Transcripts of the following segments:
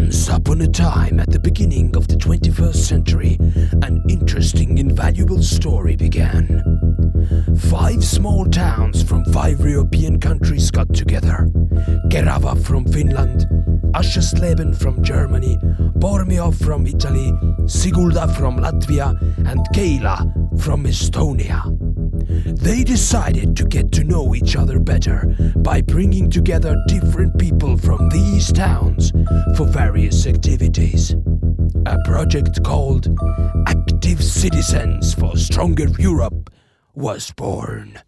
Once upon a time, at the beginning of the 21st century, an interesting and valuable story began. 5 small towns from 5 European countries got together. Kerava from Finland, Aschersleben from Germany, Bormio from Italy, Sigulda from Latvia, and Keila from Estonia. They decided to get to know each other better by bringing together different people from these towns for various activities. A project called Active Citizens for Stronger Europe was born.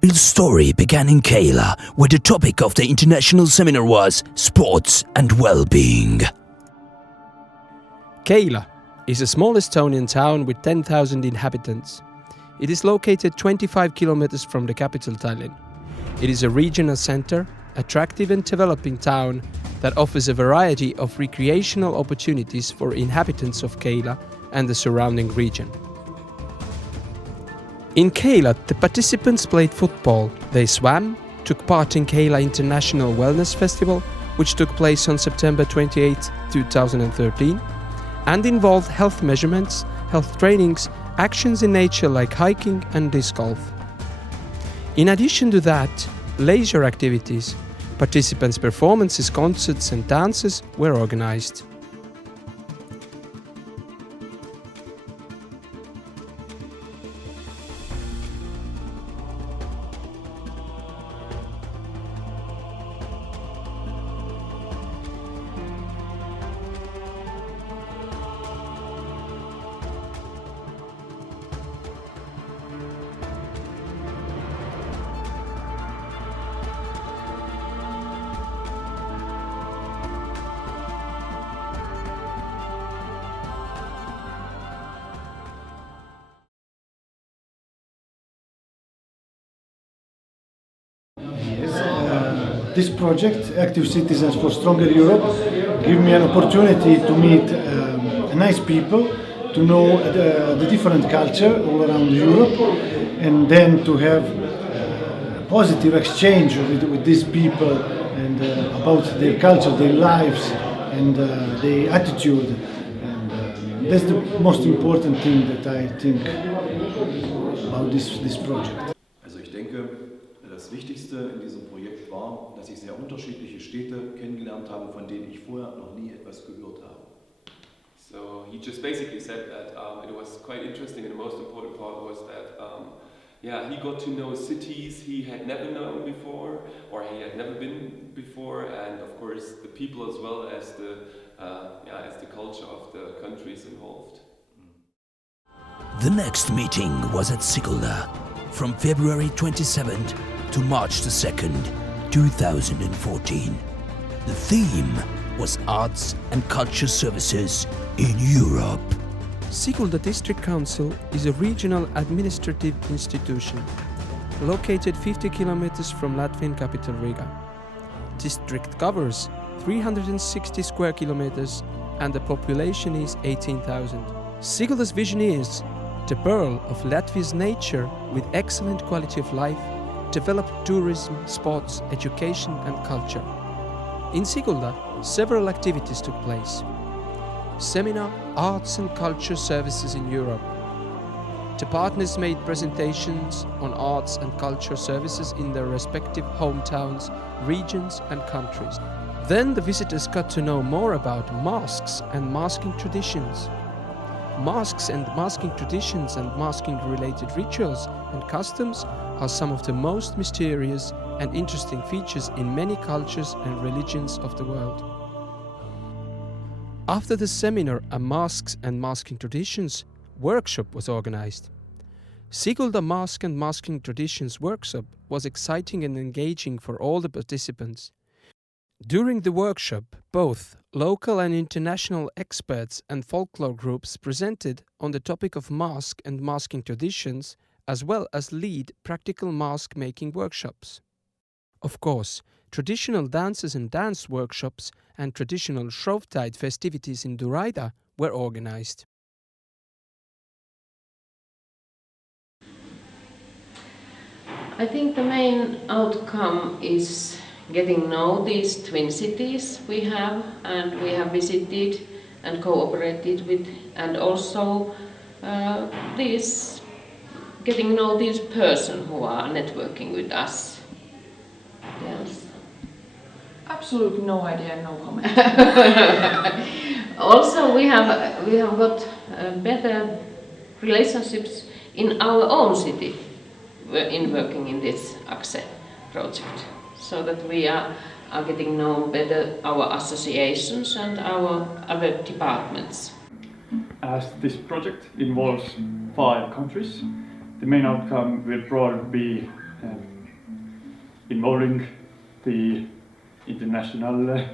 The story began in Keila, where the topic of the international seminar was sports and well-being. Keila is a small Estonian town with 10,000 inhabitants. It is located 25 kilometers from the capital Tallinn. It is a regional center, attractive and developing town that offers a variety of recreational opportunities for inhabitants of Keila and the surrounding region. In Keila, the participants played football, they swam, took part in Keila International Wellness Festival, which took place on September 28, 2013, and involved health measurements, health trainings, actions in nature like hiking and disc golf. In addition to that, leisure activities, participants' performances, concerts and dances were organized. This project, Active Citizens for Stronger Europe, gives me an opportunity to meet nice people, to know the different culture all around Europe, and then to have a positive exchange with these people and about their culture, their lives, and their attitude. And that's the most important thing that I think about this project. Also ich denke, das Wichtigste in diesem Projekt war, dass ich sehr unterschiedliche Städte kennengelernt habe, von denen ich vorher noch nie etwas gehört habe. So he just basically said that it was quite interesting, and the most important part was that he got to know cities he had never known before, or he had never been before, and of course the people as well as the culture of the countries involved. The next meeting was at Sigulda from February 27th to March 2nd, 2014. The theme was Arts and Culture Services in Europe. Sigulda District Council is a regional administrative institution located 50 kilometers from Latvian capital Riga. District covers 360 square kilometers and the population is 18,000. Sigulda's vision is the pearl of Latvia's nature with excellent quality of life, developed tourism, sports, education and culture. In Sigulda, several activities took place. Seminar, Arts and Culture Services in Europe. The partners made presentations on arts and culture services in their respective hometowns, regions and countries. Then the visitors got to know more about masks and masking traditions. Masks and masking traditions and masking-related rituals and customs are some of the most mysterious and interesting features in many cultures and religions of the world. After the seminar, a Masks and Masking Traditions workshop was organized. Sigulda Mask and Masking Traditions workshop was exciting and engaging for all the participants. During the workshop, both local and international experts and folklore groups presented on the topic of mask and masking traditions, as well as lead practical mask-making workshops. Of course, traditional dances and dance workshops and traditional Shrovetide festivities in Duraida were organized. I think the main outcome is getting to know these twin cities we have and we have visited and cooperated with, and also these getting to know these persons who are networking with us. Yes. Absolutely no idea, no comment. Also, we have got better relationships in our own city in working in this ACSE project, so that we are getting to know better our associations and our other departments. As this project involves 5 countries, the main outcome will probably be involving the international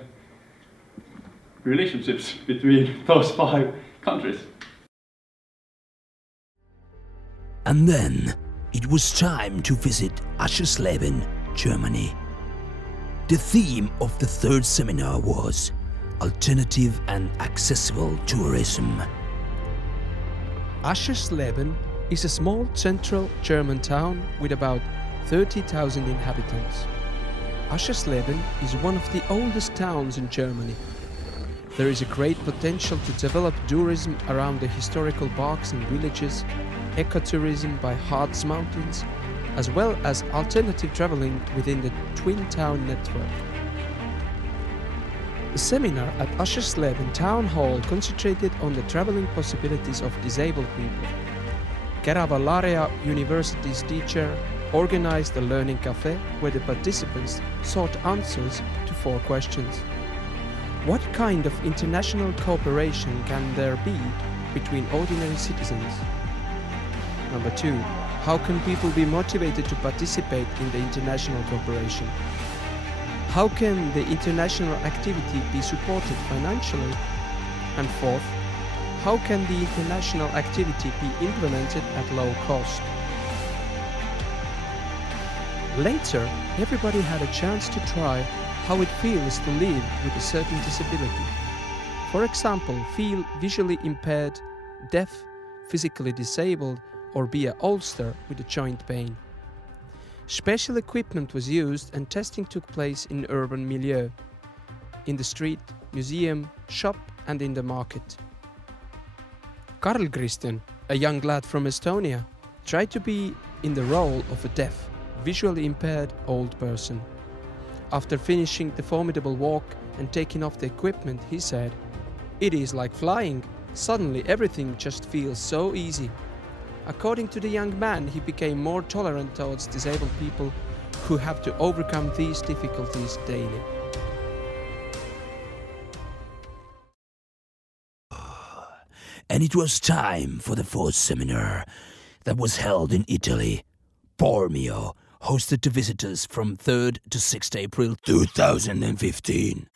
relationships between those 5 countries. And then it was time to visit Aschersleben, Germany. The theme of the third seminar was Alternative and Accessible Tourism. Aschersleben is a small central German town with about 30,000 inhabitants. Aschersleben is one of the oldest towns in Germany. There is a great potential to develop tourism around the historical parks and villages, ecotourism by Harz Mountains, as well as alternative traveling within the Twin Town network. The seminar at Aschersleben Town Hall concentrated on the traveling possibilities of disabled people. Keravalaria University's teacher organized a learning cafe where the participants sought answers to 4 questions. What kind of international cooperation can there be between ordinary citizens? Number 2. How can people be motivated to participate in the international cooperation? How can the international activity be supported financially? And 4th, how can the international activity be implemented at low cost? Later, everybody had a chance to try how it feels to live with a certain disability. For example, feel visually impaired, deaf, physically disabled, or be an ulcer with a joint pain. Special equipment was used and testing took place in urban milieu, in the street, museum, shop and in the market. Karl Christian, a young lad from Estonia, tried to be in the role of a deaf, visually impaired old person. After finishing the formidable walk and taking off the equipment, he said, "It is like flying. Suddenly everything just feels so easy." According to the young man, he became more tolerant towards disabled people who have to overcome these difficulties daily. And it was time for the 4th seminar that was held in Italy. Bormio hosted the visitors from 3rd to 6th April 2015.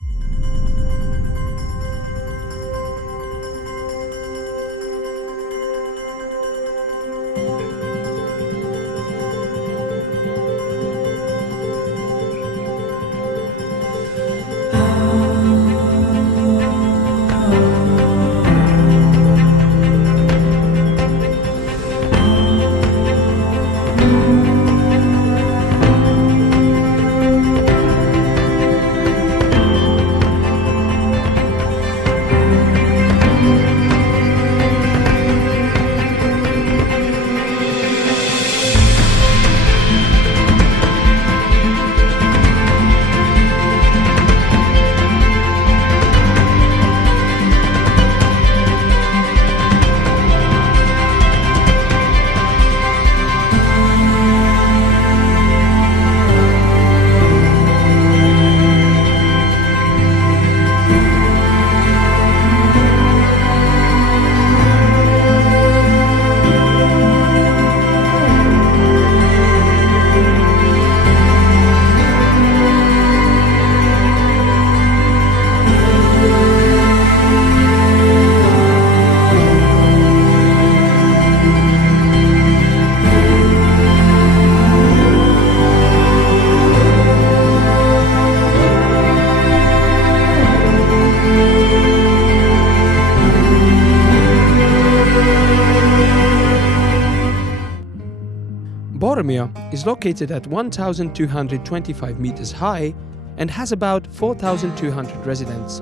Bormio is located at 1,225 meters high and has about 4,200 residents.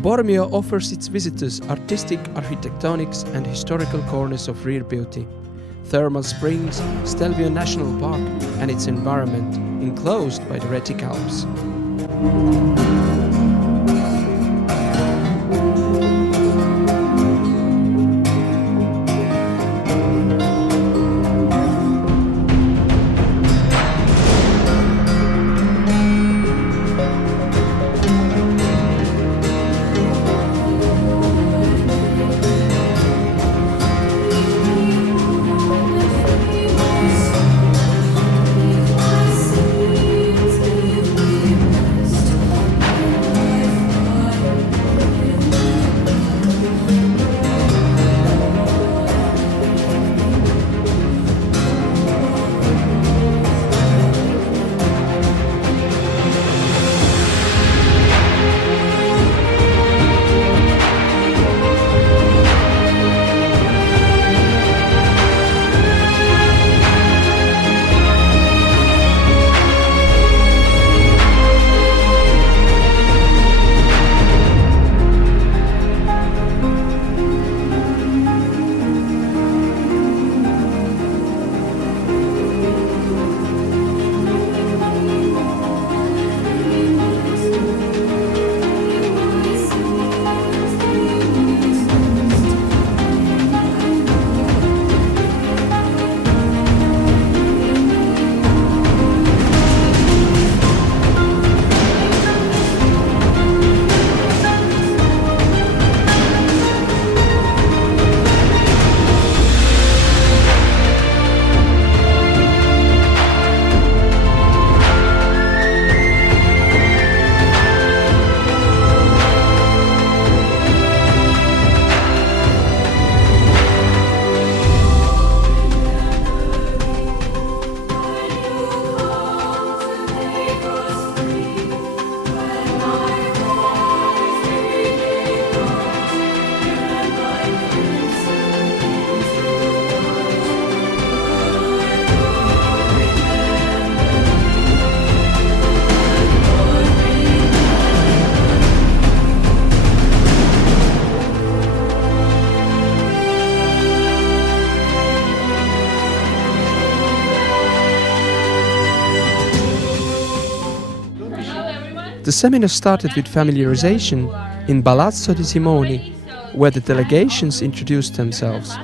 Bormio offers its visitors artistic architectonics and historical corners of rare beauty, thermal springs, Stelvio National Park and its environment, enclosed by the Retic Alps. The seminar started with familiarization in Palazzo di Simoni, where the delegations introduced themselves.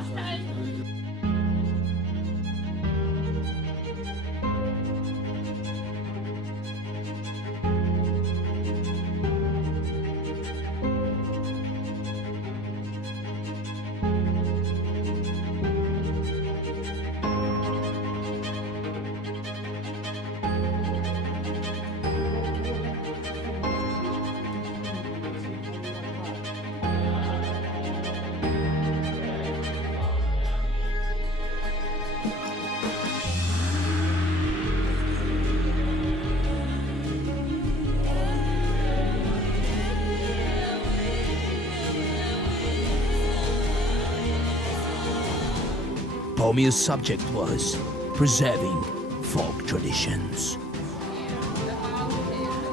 Bormio's subject was preserving folk traditions.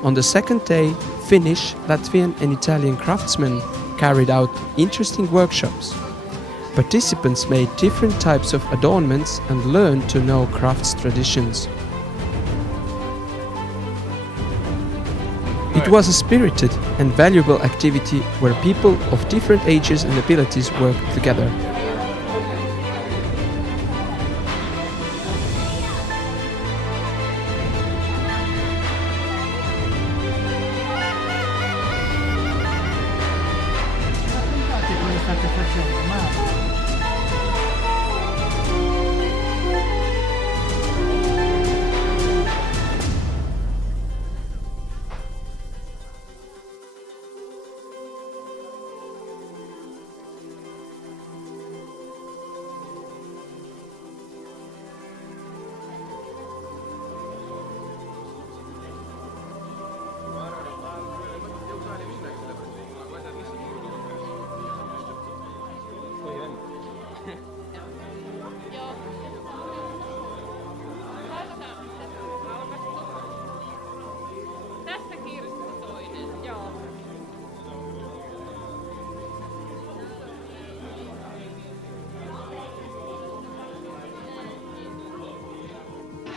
On the second day, Finnish, Latvian and Italian craftsmen carried out interesting workshops. Participants made different types of adornments and learned to know crafts traditions. It was a spirited and valuable activity where people of different ages and abilities worked together.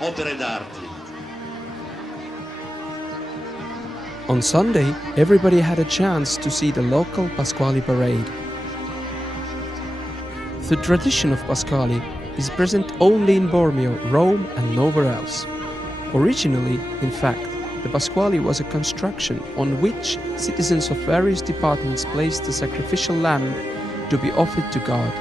opere d'arte. On Sunday, everybody had a chance to see the local Pasquale parade. The tradition of Pasquale is present only in Bormio, Rome and nowhere else. Originally, in fact, the Pasquale was a construction on which citizens of various departments placed the sacrificial lamb to be offered to God.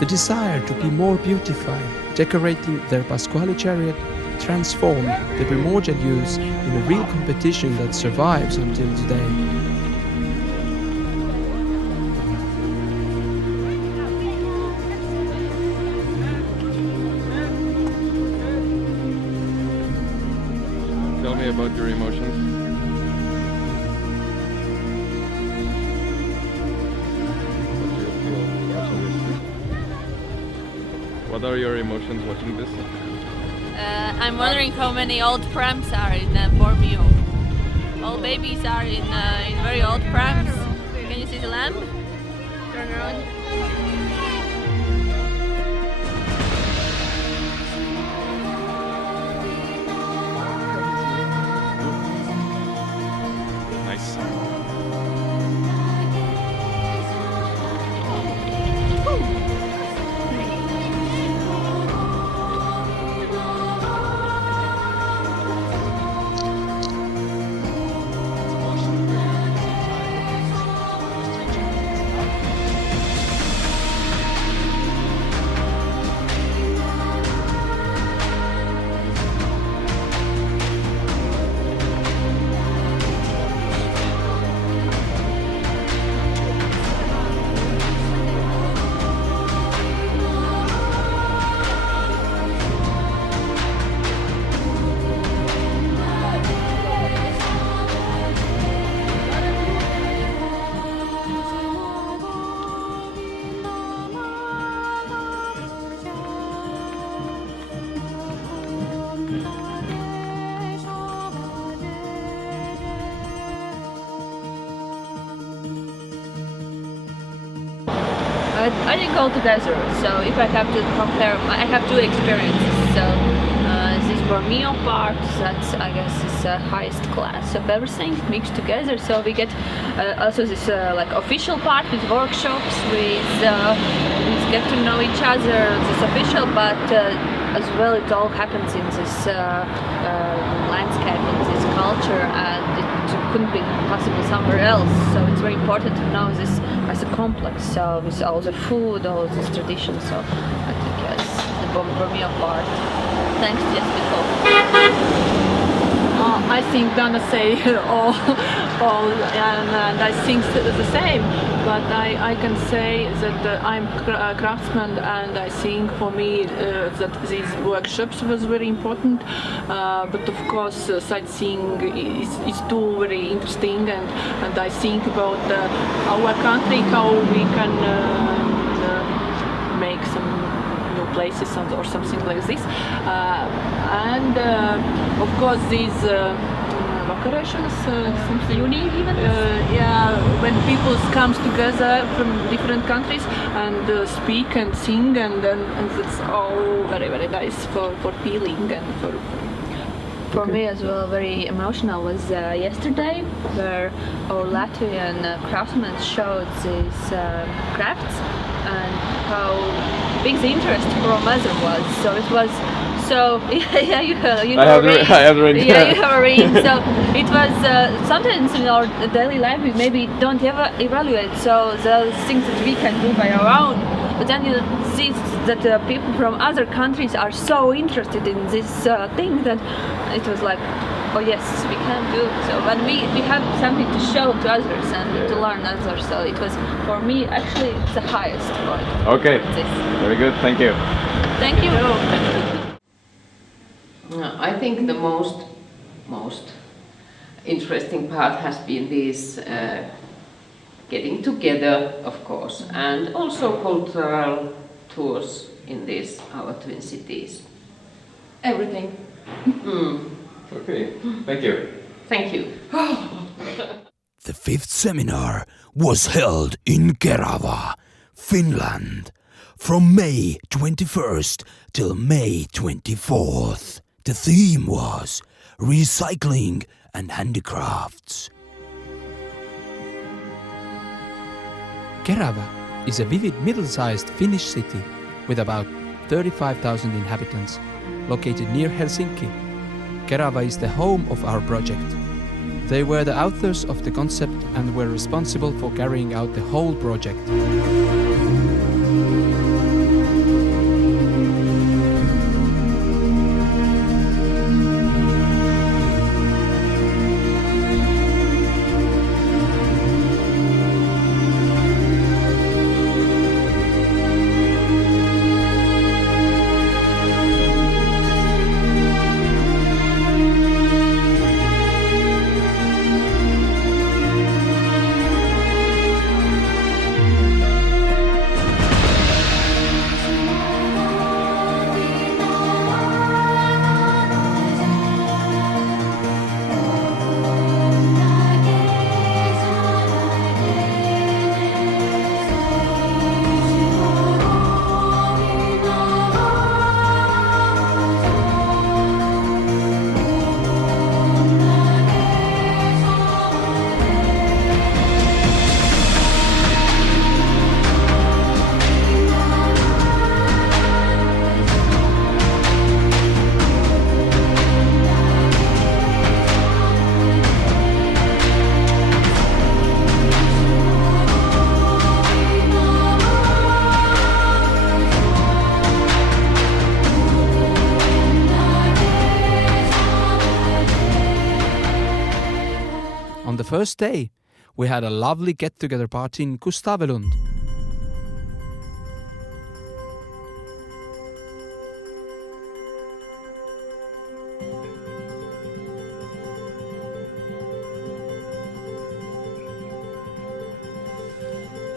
The desire to be more beautified, decorating their Pasquale chariot, transformed the primordial use in a real competition that survives until today. Tell me about your emotions. What do you feel watching this? What are your emotions watching this? I'm wondering how many old prams are in Bormio. All babies are in very old prams. Can you see the lamp? Turn around. Nice. I think all together. So if I have to compare, I have two experiences. So this Bormio part, that's I guess is the highest class of everything mixed together. So we get also this like official part with workshops, with get to know each other. This official, but as well it all happens in this landscape, in this culture, and it couldn't be possible somewhere else. So it's very important to know this as a complex, so with all the food, all this tradition. So I think yes, the Bormio part. Thanks, Jessica. I think Dana say all and I think the same. But I can say that I'm a craftsman, and I think for me that these workshops was very important. But of course, sightseeing is too very interesting, and I think about our country, how we can make some new places or something like this. And of course, these vacations, something unique even. Yeah, when people comes together from different countries and speak and sing, and it's all very very nice for feeling and for. For me as well, very emotional was yesterday, where our Latvian craftsmen showed these crafts and how big the interest from others was. So it was so yeah, you have a ring. Yeah, you have a ring. So it was sometimes in our daily life we maybe don't ever evaluate. So those things that we can do by our own. But then you see that people from other countries are so interested in this thing that it was like, oh yes, we can do it. So when we have something to show to others and to learn others, so it was for me actually the highest point. Okay, very good, thank you. Thank you. I think the most interesting part has been this getting together, of course, and also cultural tours in these our twin cities. Everything. Okay, thank you. Thank you. The fifth seminar was held in Kerava, Finland, from May 21st till May 24th. The theme was recycling and handicrafts. Kerava is a vivid middle-sized Finnish city with about 35,000 inhabitants, located near Helsinki. Kerava is the home of our project. They were the authors of the concept and were responsible for carrying out the whole project. On the first day, we had a lovely get-together party in Gustavelund.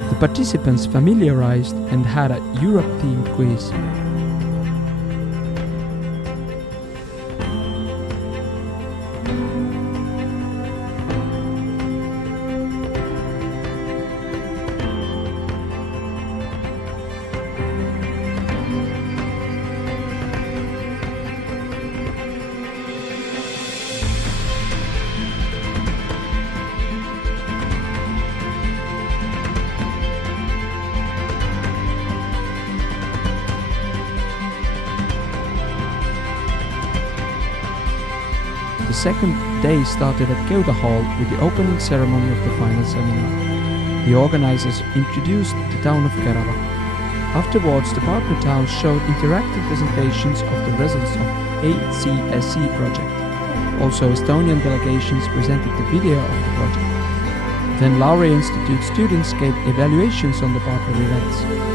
The participants familiarized and had a Europe-themed quiz. The second day started at Keuta Hall with the opening ceremony of the final seminar. The organizers introduced the town of Kerava. Afterwards, the partner towns showed interactive presentations of the results of ACSE project. Also, Estonian delegations presented the video of the project. Then Lauri Institute students gave evaluations on the partner events.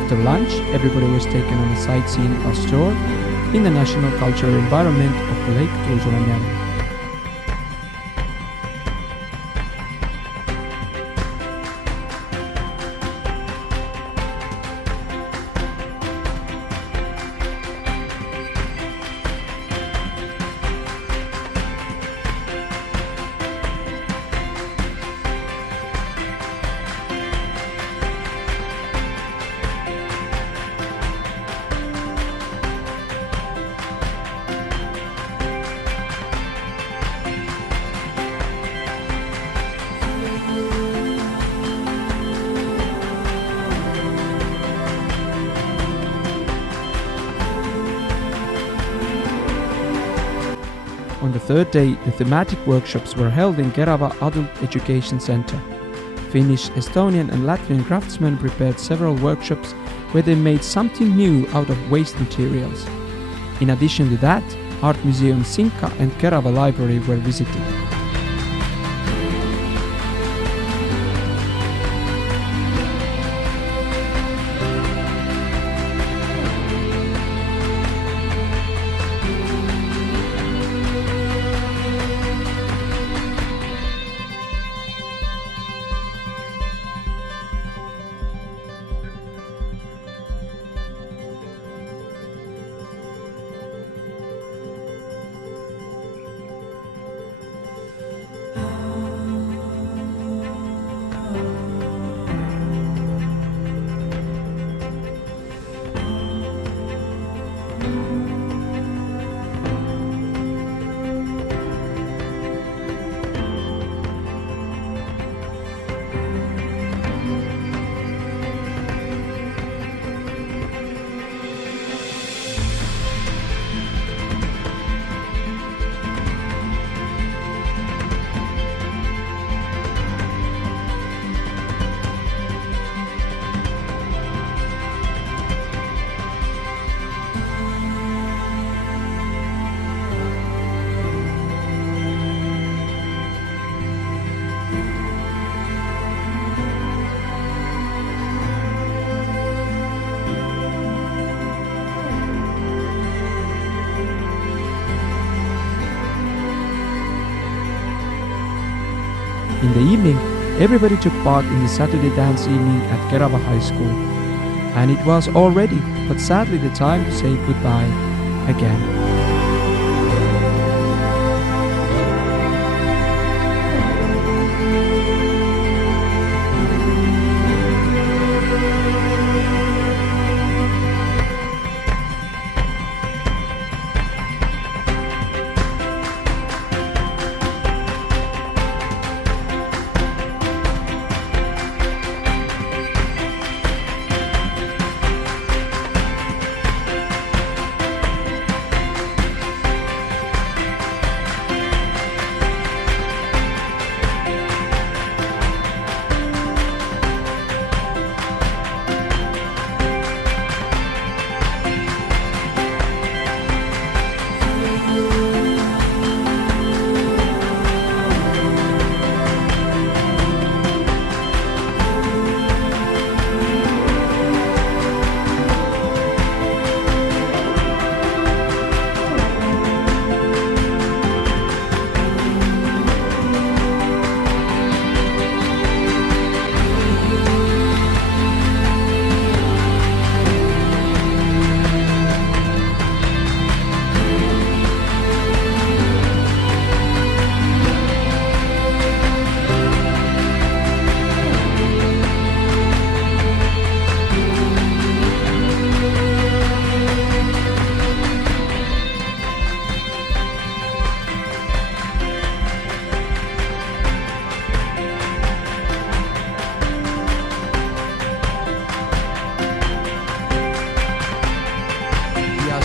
After lunch, everybody was taken on a sightseeing bus tour in the national cultural environment of the Lake Tuusulanjärvi. On the third day, the thematic workshops were held in Kerava Adult Education Center. Finnish, Estonian and Latvian craftsmen prepared several workshops where they made something new out of waste materials. In addition to that, Art Museum Sinka and Kerava Library were visited. In the evening, everybody took part in the Saturday dance evening at Kerava High School. And it was all ready, but sadly the time to say goodbye again.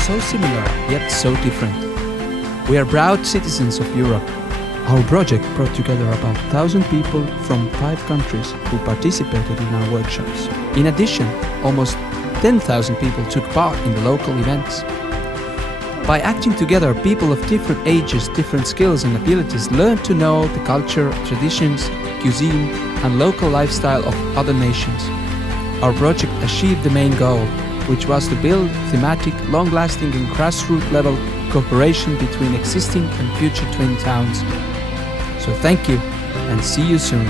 So similar, yet so different. We are proud citizens of Europe. Our project brought together about 1,000 people from 5 countries who participated in our workshops. In addition, almost 10,000 people took part in the local events. By acting together, people of different ages, different skills and abilities learned to know the culture, traditions, cuisine and local lifestyle of other nations. Our project achieved the main goal, which was to build thematic, long-lasting and grassroots-level cooperation between existing and future twin towns. So thank you and see you soon.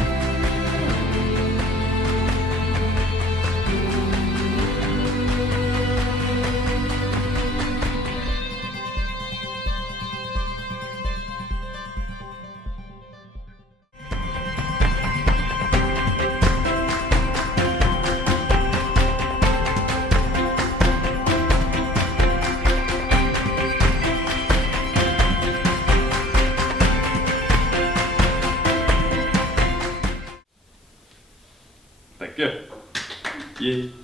Thank you. Yay.